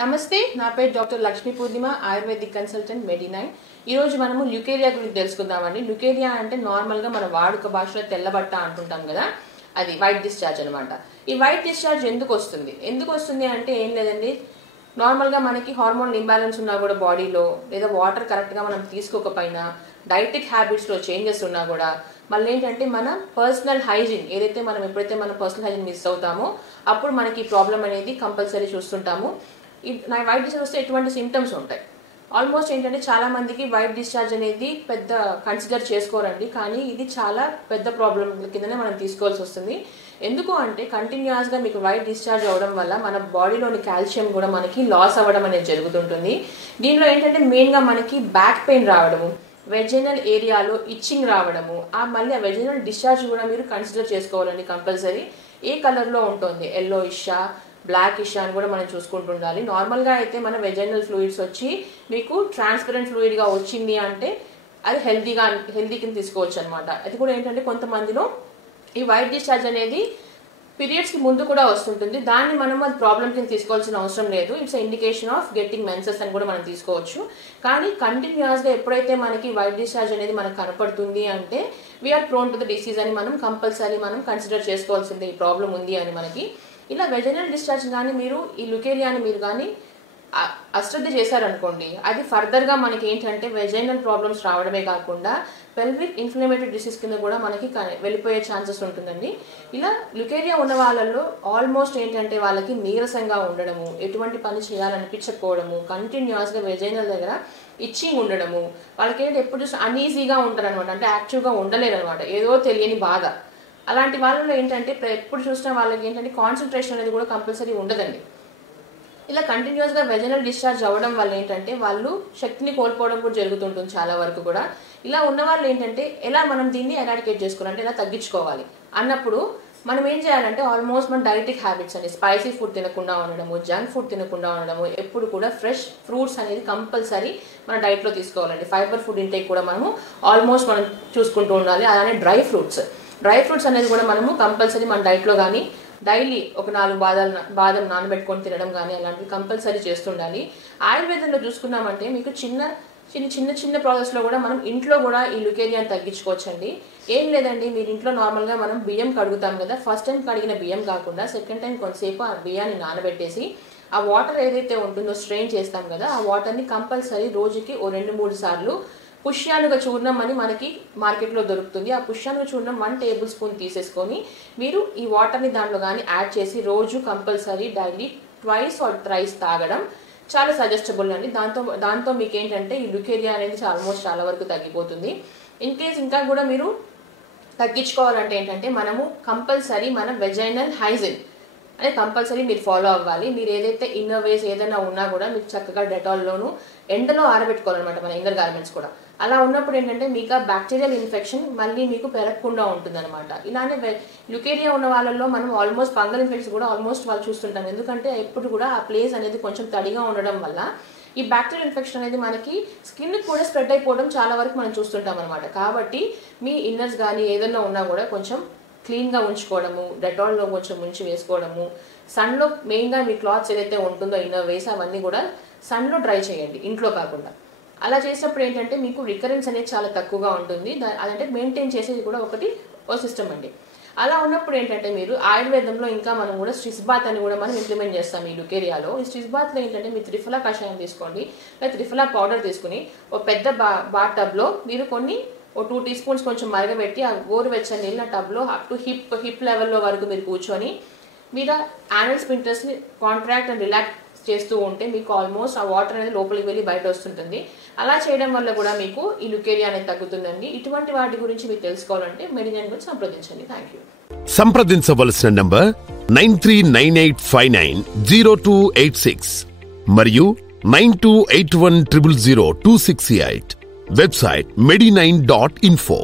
నమస్తే, నా పేరు డాక్టర్ లక్ష్మీ పూర్ణిమ, ఆయుర్వేదిక్ కన్సల్టెంట్ మెడి9. ఈరోజు మనము ల్యూకేరియా గురించి తెలుసుకుందామండి. ల్యూకేరియా అంటే నార్మల్గా మన వాడుక భాషలో తెల్లబట్ట అంటుంటాం కదా, అది వైట్ డిశ్చార్జ్ అనమాట. ఈ వైట్ డిశ్చార్జ్ ఎందుకు వస్తుంది అంటే ఏం లేదండి, నార్మల్గా మనకి హార్మోన్ ఇంబ్యాలెన్స్ ఉన్నా కూడా బాడీలో, లేదా వాటర్ కరెక్ట్గా మనం తీసుకోకపోయినా, డైటిక్ హ్యాబిట్స్లో చేంజెస్ ఉన్నా కూడా, మళ్ళీ ఏంటంటే మన పర్సనల్ హైజీన్ ఎప్పుడైతే మనం పర్సనల్ హైజీన్ మిస్ అవుతామో అప్పుడు మనకి ప్రాబ్లం అనేది కంపల్సరీ చూస్తుంటాము. నా వైట్ డిశ్చార్జ్ వస్తే ఎటువంటి సిమ్టమ్స్ ఉంటాయి. ఆల్మోస్ట్ ఏంటంటే చాలా మందికి వైట్ డిశ్చార్జ్ అనేది పెద్ద కన్సిడర్ చేసుకోరండి, కానీ ఇది చాలా పెద్ద ప్రాబ్లం కిందనే మనం తీసుకోవాల్సి వస్తుంది. ఎందుకు అంటే కంటిన్యూస్గా మీకు వైట్ డిశ్చార్జ్ అవ్వడం వల్ల మన బాడీలోని కాల్షియం కూడా మనకి లాస్ అవ్వడం అనేది జరుగుతుంటుంది. దీనిలో ఏంటంటే మెయిన్గా మనకి బ్యాక్ పెయిన్ రావడము, వెజైనల్ ఏరియాలో ఇచ్చింగ్ రావడము, మళ్ళీ ఆ వెజైనల్ డిశ్చార్జ్ కూడా మీరు కన్సిడర్ చేసుకోవాలండి కంపల్సరీ. ఏ కలర్లో ఉంటుంది, ఎల్లో ఇషా, బ్లాక్ ఇషా అని కూడా మనం చూసుకుంటూ ఉండాలి. నార్మల్గా అయితే మన వెజైనల్ ఫ్లూయిడ్స్ వచ్చి మీకు ట్రాన్స్పరెంట్ ఫ్లూయిడ్గా వచ్చింది అంటే అది హెల్దీ కింద తీసుకోవచ్చు అనమాట. అది కూడా ఏంటంటే కొంతమందిలో ఈ వైట్ డిశ్చార్జ్ అనేది పీరియడ్స్కి ముందు కూడా వస్తుంటుంది. దాన్ని మనం అది ప్రాబ్లం కింద తీసుకోవాల్సిన అవసరం లేదు. It's indication of getting menses అని కూడా మనం తీసుకోవచ్చు. కానీ కంటిన్యూస్గా ఎప్పుడైతే మనకి వైట్ డిశ్చార్జ్ అనేది మనకు కనపడుతుంది అంటే we are prone to the disease అని మనం కంపల్సరీ కన్సిడర్ చేసుకోవాల్సిందే. ఈ ప్రాబ్లం ఉంది అని మనకి ఇలా వెజైనల్ డిశ్చార్జ్ కానీ మీరు ఈ ల్యూకేరియాని మీరు కానీ అశ్రద్ధ చేశారనుకోండి, అది ఫర్దర్గా మనకి ఏంటంటే వెజైనల్ ప్రాబ్లమ్స్ రావడమే కాకుండా పెల్విక్ ఇన్ఫ్లమేటరీ డిసీజ్ కింద కూడా మనకి వెళ్ళిపోయే ఛాన్సెస్ ఉంటుందండి. ఇలా ల్యూకేరియా ఉన్న వాళ్ళల్లో ఆల్మోస్ట్ ఏంటంటే వాళ్ళకి నీరసంగా ఉండడము, ఎటువంటి పని చేయాలనిపించకపోవడము, కంటిన్యూస్గా వెజైనల్ దగ్గర ఇచ్చింగ్ ఉండడము, వాళ్ళకి ఏంటంటే ఎప్పుడు చూసి అన్ఈజీగా ఉంటారు అనమాట, అంటే యాక్టివ్గా ఉండలేరు అనమాట, ఏదో తెలియని బాధ. అలాంటి వాళ్ళలో ఏంటంటే ఎప్పుడు చూసినా వాళ్ళకి ఏంటంటే కాన్సన్ట్రేషన్ అనేది కూడా కంపల్సరీ ఉండదండి. ఇలా కంటిన్యూస్గా వెజైనల్ డిశ్చార్జ్ అవ్వడం వల్ల ఏంటంటే వాళ్ళు శక్తిని కోల్పోవడం కూడా జరుగుతుంటుంది చాలా వరకు కూడా. ఇలా ఉన్న వాళ్ళు ఏంటంటే ఎలా మనం దీన్ని ఎరాడికేట్ చేసుకోవాలంటే ఎలా తగ్గించుకోవాలి అన్నప్పుడు మనం ఏం చేయాలంటే ఆల్మోస్ట్ మన డైటిక్ హ్యాబిట్స్ అని స్పైసీ ఫుడ్ తినకుండా ఉండడము, జంక్ ఫుడ్ తినకుండా ఉండడము, ఎప్పుడు కూడా ఫ్రెష్ ఫ్రూట్స్ అనేది కంపల్సరీ మన డైట్లో తీసుకోవాలండి. ఫైబర్ ఫుడ్ ఇంటేక్ కూడా మనము ఆల్మోస్ట్ మనం చూసుకుంటూ ఉండాలి. అలానే డ్రై ఫ్రూట్స్ అనేది కూడా మనము కంపల్సరీ మన డైట్లో కానీ డైలీ ఒక 4 బాదం నానబెట్టుకొని తినడం కానీ అలాంటివి కంపల్సరీ చేస్తుండాలి. ఆయుర్వేదంలో చూసుకున్నామంటే మీకు చిన్న ప్రాసెస్లో కూడా మనం ఇంట్లో కూడా ఈ ల్యూకేరియాని తగ్గించుకోవచ్చండి. ఏం లేదండి, మీరు ఇంట్లో నార్మల్గా మనం బియ్యం కడుగుతాం కదా, ఫస్ట్ టైం కడిగిన బియ్యం కాకుండా సెకండ్ టైం కొంతసేపు ఆ బియ్యాన్ని నానబెట్టేసి ఆ వాటర్ ఏదైతే ఉంటుందో స్ట్రెయిన్ చేస్తాం కదా, ఆ వాటర్ని కంపల్సరీ రోజుకి 2-3 సార్లు పుష్యానుగ చూర్ణం అని మనకి మార్కెట్లో దొరుకుతుంది. ఆ పుష్యానుగ చూర్ణం 1 టేబుల్ స్పూన్ తీసేసుకొని మీరు ఈ వాటర్ని దాంట్లో కానీ యాడ్ చేసి రోజు కంపల్సరీ డైలీ 2 or 3 తాగడం చాలా సజెస్టబుల్ అండి. దాంతో మీకు ఏంటంటే ఈ ల్యూకేరియా అనేది ఆల్మోస్ట్ చాలా వరకు తగ్గిపోతుంది. ఇన్ కేస్ ఇంకా కూడా మీరు తగ్గించుకోవాలంటే ఏంటంటే మనము కంపల్సరీ మన వెజైనల్ హైజీన్ అనేది కంపల్సరీ మీరు ఫాలో అవ్వాలి. మీరు ఏదైతే ఇన్నర్ వేస్ ఏదైనా ఉన్నా కూడా మీరు చక్కగా డెటాల్లోను ఎండలో ఆరబెట్టుకోవాలన్నమాట మన ఇన్నర్ గార్మెంట్స్ కూడా. అలా ఉన్నప్పుడు ఏంటంటే మీకు ఆ బ్యాక్టీరియల్ ఇన్ఫెక్షన్ మళ్ళీ మీకు పెరగకుండా ఉంటుందన్నమాట. ఇలానే ల్యూకేరియా ఉన్న వాళ్ళలో మనం ఆల్మోస్ట్ ఫంగల్ ఇన్ఫెక్షన్స్ కూడా ఆల్మోస్ట్ వాళ్ళు చూస్తుంటాం. ఎందుకంటే ఎప్పుడు కూడా ఆ ప్లేస్ అనేది కొంచెం తడిగా ఉండడం వల్ల ఈ బ్యాక్టీరియల్ ఇన్ఫెక్షన్ అనేది మనకి స్కిన్ కూడా స్ప్రెడ్ అయిపోవడం చాలా వరకు మనం చూస్తుంటాం అనమాట. కాబట్టి మీ ఇన్నర్స్ కానీ ఏదైనా ఉన్నా కూడా కొంచెం క్లీన్గా ఉంచుకోవడము, డెటాల్లో కొంచెం ముంచి వేసుకోవడము, సన్లో మెయిన్గా మీ క్లాత్స్ ఏదైతే ఉంటుందో ఇన్నర్ వేస్ అవన్నీ కూడా సన్లో డ్రై చేయండి, ఇంట్లో కాకుండా. అలా చేసినప్పుడు ఏంటంటే మీకు రికరెన్స్ అనేది చాలా తక్కువగా ఉంటుంది. అదంటే మెయింటైన్ చేసేది కూడా ఓ సిస్టమ్ అండి. అలా ఉన్నప్పుడు ఏంటంటే మీరు ఆయుర్వేదంలో ఇంకా మనం కూడా స్ట్రిస్ బాత్ అని కూడా మనం ఇంప్లిమెంట్ చేస్తాం ఈ ల్యూకేరియాలో. ఈ స్ట్రిస్ బాత్లో ఏంటంటే మీరు త్రిఫలా కషాయం తీసుకోండి, లేదా త్రిఫలా పౌడర్ తీసుకుని ఒక పెద్ద బాత్ టబ్లో మీరు 2 టీ స్పూన్స్ కొంచెం మరగబెట్టి ఆ గోరువెచ్చని నీళ్ళ టబ్లో అప్ టు హిప్ లెవెల్లో వరకు మీరు కూర్చొని మీరు యానల్ స్పింటర్స్ని కాంట్రాక్ట్ అండ్ రిలాక్స్ చేస్తూ ఉంటే మీకు ఆల్మోస్ట్ ఆ వాటర్ అనేది లోపలికి వెళ్ళి బయట వస్తుంటుంది. అలా చేయడం వల్ల కూడా మీకు ఈ ల్యూకేరియా అనేది తగ్గుతుందండి. ఇటువంటి వాటి గురించి మీరు తెలుసుకోవాలంటే మెడి9 గురించి సంప్రదించండి. Thank you. సంప్రదించవలసిన నంబర్ 9398590286 మరియు 9281000268. Website medi9.info.